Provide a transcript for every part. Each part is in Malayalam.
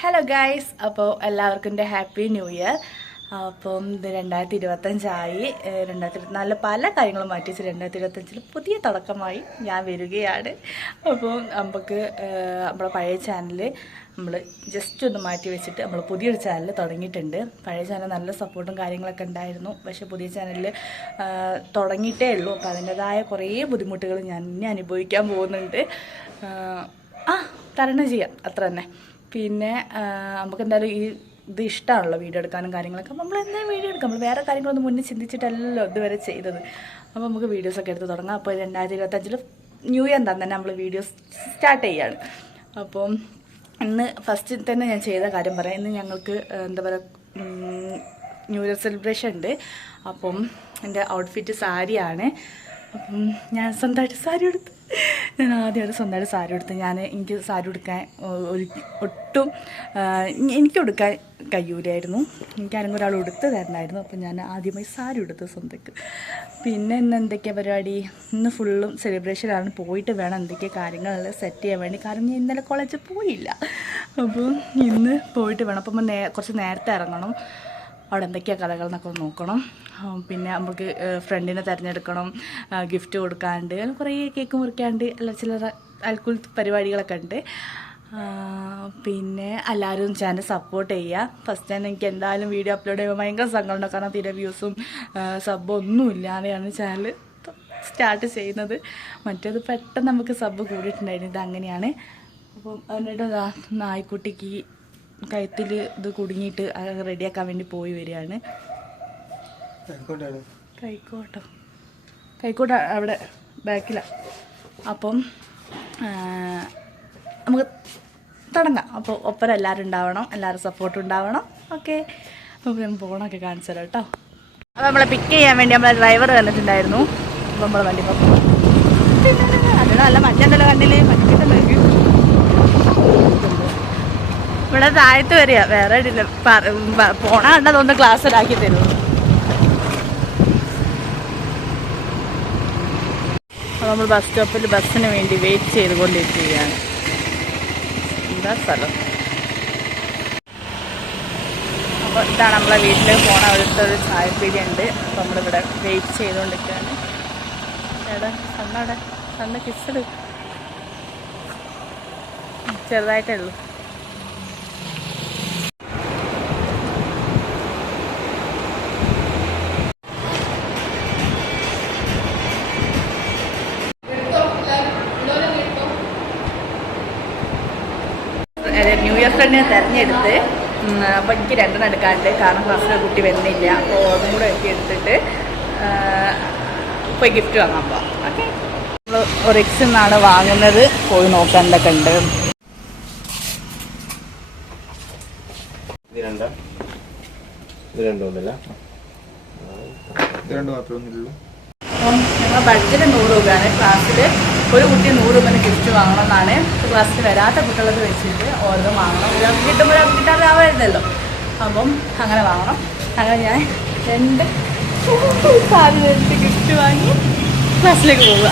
ഹലോ ഗൈസ്, അപ്പോൾ എല്ലാവർക്കും എൻ്റെ ഹാപ്പി ന്യൂ ഇയർ. അപ്പം ഇത് 2025 2024 പല കാര്യങ്ങളും മാറ്റി വെച്ച് 2025 പുതിയ തുടക്കമായി ഞാൻ വരികയാണ്. അപ്പോൾ നമുക്ക് നമ്മുടെ പഴയ ചാനൽ നമ്മൾ ജസ്റ്റ് ഒന്ന് മാറ്റി വെച്ചിട്ട് നമ്മൾ പുതിയൊരു ചാനൽ തുടങ്ങിയിട്ടുണ്ട്. പഴയ ചാനൽ നല്ല സപ്പോർട്ടും കാര്യങ്ങളൊക്കെ ഉണ്ടായിരുന്നു, പക്ഷേ പുതിയ ചാനലിൽ തുടങ്ങിയിട്ടേ ഉള്ളൂ. അപ്പോൾ അതിൻ്റെതായ കുറേ ബുദ്ധിമുട്ടുകൾ ഞാൻ ഇനി അനുഭവിക്കാൻ പോകുന്നുണ്ട്. തരണം ചെയ്യാം, അത്ര തന്നെ. പിന്നെ നമുക്ക് എന്തായാലും ഇത് ഇഷ്ടമാണല്ലോ വീഡിയോ എടുക്കാനും കാര്യങ്ങളൊക്കെ. അപ്പോൾ നമ്മൾ എന്തായാലും വീഡിയോ എടുക്കാം. നമ്മൾ വേറെ കാര്യങ്ങളൊന്നും മുന്നേ ചിന്തിച്ചിട്ടല്ലോ ഇതുവരെ ചെയ്തത്. അപ്പോൾ നമുക്ക് വീഡിയോസൊക്കെ എടുത്ത് തുടങ്ങാം. അപ്പോൾ 2025 ന്യൂ ഇയർ തന്നെ നമ്മൾ വീഡിയോസ് സ്റ്റാർട്ട് ചെയ്യുകയാണ്. അപ്പം ഇന്ന് ഫസ്റ്റ് തന്നെ ഞാൻ ചെയ്ത കാര്യം പറയാം. ഇന്ന് ഞങ്ങൾക്ക് എന്താ പറയുക, ന്യൂ ഇയർ സെലിബ്രേഷൻ ഉണ്ട്. അപ്പം എൻ്റെ ഔട്ട്ഫിറ്റ് സാരിയാണ്. അപ്പം ഞാൻ സ്വന്തമായിട്ട് സാരി എടുത്ത് ഞാൻ ആദ്യമായിട്ട് സ്വന്തമായിട്ട് സാരി എടുത്ത് എനിക്ക് സാരി ഉടുക്കാൻ ഒട്ടും എനിക്ക് ഉടുക്കാൻ കഴിയൂലായിരുന്നു. എനിക്കാരെങ്കിലും ഒരാൾ ഉടുത്ത് തരണമായിരുന്നു. അപ്പം ഞാൻ ആദ്യമായി സാരി ഉടുത്ത് സ്വന്തക്ക്. പിന്നെ ഇന്ന് എന്തൊക്കെയാണ് പരിപാടി, ഇന്ന് ഫുള്ളും സെലിബ്രേഷനാണ്. പോയിട്ട് വേണം എന്തൊക്കെയാണ് കാര്യങ്ങളെല്ലാം സെറ്റ് ചെയ്യാൻ വേണ്ടി. കാരണം ഞാൻ ഇന്നലെ കോളേജിൽ പോയില്ല. അപ്പോൾ ഇന്ന് പോയിട്ട് വേണം. അപ്പം കുറച്ച് നേരത്തെ ഇറങ്ങണം. അവിടെ എന്തൊക്കെയാണ് കഥകൾ എന്നൊക്കെ നോക്കണം. പിന്നെ നമുക്ക് ഫ്രണ്ടിനെ തിരഞ്ഞെടുക്കണം, ഗിഫ്റ്റ് കൊടുക്കാണ്ട്, കുറേ കേക്ക് മുറിക്കാണ്ട്, അല്ല ചില അൽക്കുൽ പരിപാടികളൊക്കെ ഉണ്ട്. പിന്നെ എല്ലാവരും ചാനൽ സപ്പോർട്ട് ചെയ്യുക. ഫസ്റ്റ് തന്നെ എനിക്ക് എന്തായാലും വീഡിയോ അപ്ലോഡ് ചെയ്യുമ്പോൾ ഭയങ്കര സങ്കടമുണ്ട്. കാരണം തീരെ വ്യൂസും സബ്ബും ഒന്നും ഇല്ലാതെയാണ് ചാനൽ സ്റ്റാർട്ട് ചെയ്യുന്നത്. മറ്റേത് പെട്ടെന്ന് നമുക്ക് സബ്ബ് കൂടിയിട്ടുണ്ടായിരുന്നു. ഇത് അങ്ങനെയാണ്. അപ്പം എന്നിട്ട് നായ്ക്കുട്ടിക്ക് കഴുത്തിൽ ഇത് കുടുങ്ങിയിട്ട് റെഡിയാക്കാൻ വേണ്ടി പോയി വരികയാണ്. കൈക്കോട്ട അവിടെ ബാക്കിലാണ്. അപ്പം നമുക്ക് തുടങ്ങാം. അപ്പോൾ ഒപ്പം എല്ലാവരും ഉണ്ടാവണം, എല്ലാവരും സപ്പോർട്ട് ഉണ്ടാവണം. ഓക്കെ, അപ്പോൾ ഞാൻ പോകണമൊക്കെ കാണിച്ചു തരാം കേട്ടോ. അപ്പോൾ നമ്മളെ പിക്ക് ചെയ്യാൻ വേണ്ടി നമ്മളെ ഡ്രൈവർ വന്നിട്ടുണ്ടായിരുന്നു. അപ്പോൾ നമ്മൾ വണ്ടി അതിന് നല്ല മഞ്ഞുണ്ടല്ലോ കണ്ടില്ലേ, മഞ്ഞിട്ടല്ലോ. ഇവിടെ താഴത്ത് വരിക, വേറെ ഇടില്ല. പോണ കണ്ടതൊന്ന് ക്ലാസ് ഇടാക്കി തരുമോ? അപ്പോൾ നമ്മൾ ബസ് സ്റ്റോപ്പിൽ ബസ്സിന് വേണ്ടി വെയിറ്റ് ചെയ്തുകൊണ്ടിരിക്കുകയാണ്. എന്താ സ്ഥലം. അപ്പോൾ ഇതാണ് നമ്മളെ വീട്ടിൽ പോണ ഒരു ചായപ്പീടി ഉണ്ട്. അപ്പോൾ നമ്മളിവിടെ വെയിറ്റ് ചെയ്തുകൊണ്ടിരിക്കുകയാണ്. എവിടെ സണ്ണവിടെ സണ്ണ് കിസ്സട് ചെറുതായിട്ടേ ഉള്ളൂ. ന്യൂ ഇയർ ഫ്രണ്ടിനെ തിരഞ്ഞെടുത്ത്. അപ്പോൾ എനിക്ക് 2 എടുക്കാണ്ട്, കാരണം ക്ലാസ്സിലെ കുട്ടി വരുന്നില്ല. അപ്പോൾ അതും കൂടെ എടുത്തിട്ട് പോയി ഗിഫ്റ്റ് വാങ്ങാൻ പോവാം. ഓക്കെ, നമ്മൾ ഒറിക്സിൽ നിന്നാണ് വാങ്ങുന്നത്. പോയി നോക്കാൻ എന്തൊക്കെ ഉണ്ട്. അപ്പം ഞങ്ങൾ ബഡ്ജറ്റ് 100 രൂപയാണ്. ക്ലാസ്സിൽ ഒരു കുട്ടി 100 രൂപേൻ്റെ ഗിഫ്റ്റ് വാങ്ങണമെന്നാണ്. ക്ലാസ്സിൽ വരാത്ത കുട്ടികളത് വെച്ചിട്ട് ഓരോ വാങ്ങണം. ഒരാൾക്ക് കിട്ടുമ്പോൾ ഒരാൾക്ക് കിട്ടാതാവരുതല്ലോ. അപ്പം അങ്ങനെ വാങ്ങണം. അങ്ങനെ ഞാൻ 2 സാധനം ഗിഫ്റ്റ് വാങ്ങി ക്ലാസ്സിലേക്ക് പോവുക.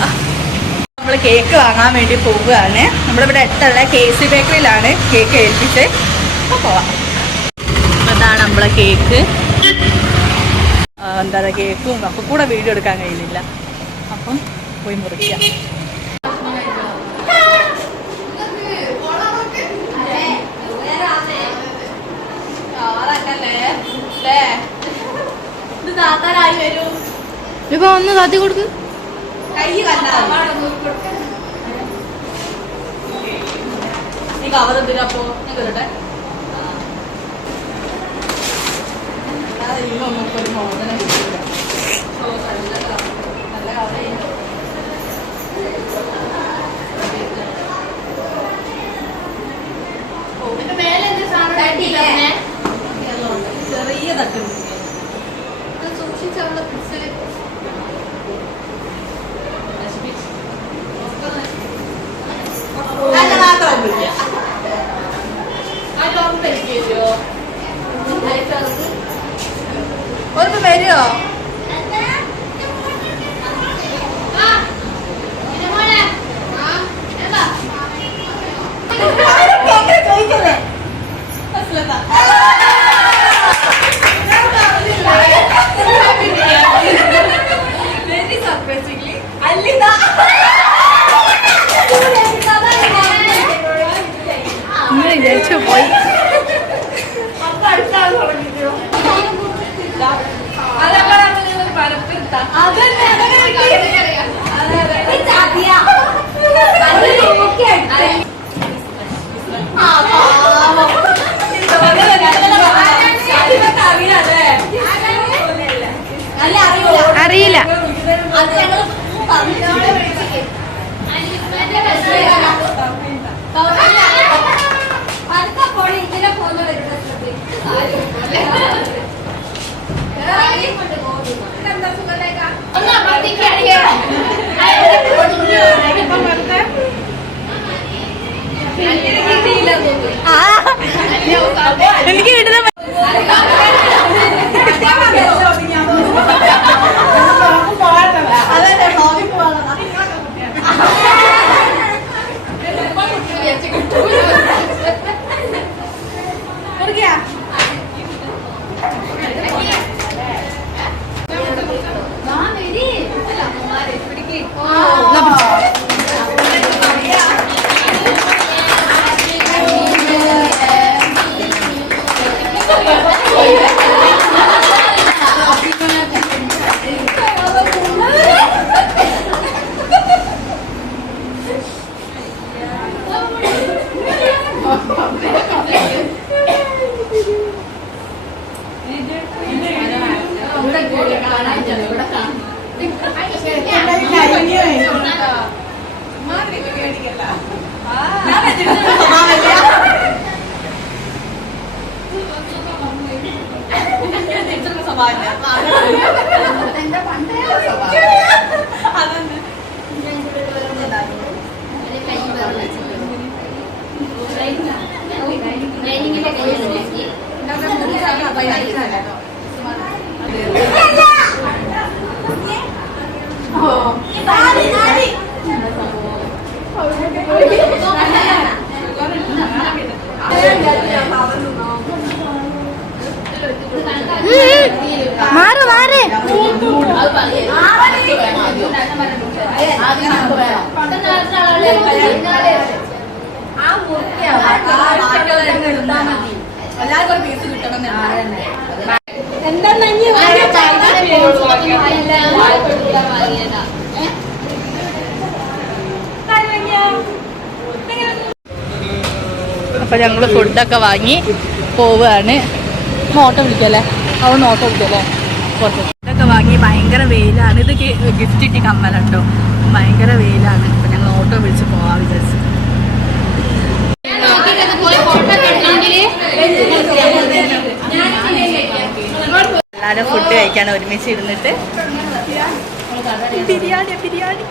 നമ്മൾ കേക്ക് വാങ്ങാൻ വേണ്ടി പോവുകയാണ്. നമ്മളിവിടെ അടുത്തുള്ള KC ബേക്കറിയിലാണ് കേക്ക് ഏൽപ്പിച്ച്. അപ്പോൾ പോവാം. അതാണ് നമ്മളെ കേക്ക്. എന്താ പറയുക, കേക്കും ഒക്കെ കൂടെ വീഡിയോ എടുക്കാൻ കഴിയുന്നില്ല. അപ്പം പോയി മുറിക്കാം. ഇപ്പൊ ഒന്ന് താത്തി കൊടുക്ക്. കവർ എന്തിനാപ്പോ ഞാൻ കേട്ടെ. ഒരു മോചനം കിട്ടില്ല. നല്ല കവർ ചെറിയ തട്ട് സൂക്ഷിച്ചുള്ള ഒരു വരുമോ? ചോദിക്കല്ലേ ഇങ്ങനെ വിചാരിച്ചു പോയി. അറിയില്ല. എനിക്ക് കിട്ടുന്ന മാറ് മാറ്. അപ്പൊ ഞങ്ങള് ഫുഡൊക്കെ വാങ്ങി പോവുകയാണ്. ഓട്ടോ വിളിക്കല്ലേ, അവന്ന് ഓട്ടോ വിളിക്കല്ലേ. ഫുഡൊക്കെ വാങ്ങി. ഭയങ്കര വെയിലാണ്. ഇത് ഗിഫ്റ്റ് കിട്ടി കമ്മലുണ്ടോ, ഭയങ്കര വെയിലാണ്. അപ്പൊ ഞങ്ങൾ ഓട്ടോ വിളിച്ച് പോവാ വിചാരിച്ചു. എല്ലാവരും ഫുഡ് കഴിക്കാൻ ഒരുമിച്ച് ഇരുന്നിട്ട് ബിരിയാണി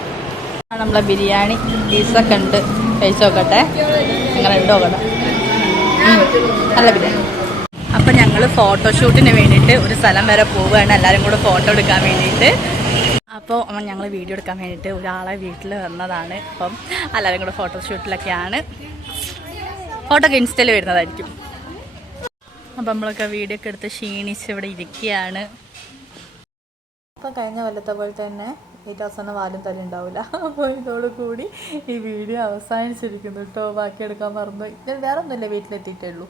നമ്മളെ ബിരിയാണി പീസൊക്കെ ഉണ്ട്. കഴിച്ച് നോക്കട്ടെ അങ്ങനെ ഉണ്ടോ നോക്കട്ടെ. നല്ല ബിരിയാണി. അപ്പം ഞങ്ങൾ ഫോട്ടോഷൂട്ടിന് വേണ്ടിയിട്ട് ഒരു സ്ഥലം വരെ പോവുകയാണ്, എല്ലാവരും കൂടെ ഫോട്ടോ എടുക്കാൻ വേണ്ടിയിട്ട്. അപ്പോൾ ഞങ്ങൾ വീഡിയോ എടുക്കാൻ വേണ്ടിയിട്ട് ഒരാളെ വീട്ടിൽ വന്നതാണ്. അപ്പം എല്ലാവരും കൂടെ ഫോട്ടോഷൂട്ടിലൊക്കെയാണ്. ഫോട്ടോ ഒക്കെ ഇൻസ്റ്റയിൽ വരുന്നതായിരിക്കും. അപ്പം നമ്മളൊക്കെ വീഡിയോ ഒക്കെ എടുത്ത് ക്ഷീണിച്ച് ഇവിടെ ഇരിക്കുകയാണ്. അപ്പം കഴിഞ്ഞ കൊല്ലത്തെ പോലെ തന്നെ ഏറ്റവും അവസാനം വാലും തല ഉണ്ടാവില്ല. അപ്പോൾ ഇതോടുകൂടി ഈ വീഡിയോ അവസാനിച്ചിരിക്കുന്നു കേട്ടോ. ബാക്കി എടുക്കാൻ മറന്നു. ഞാൻ വേറെ ഒന്നുമില്ല, വീട്ടിലെത്തിയിട്ടേ ഉള്ളൂ.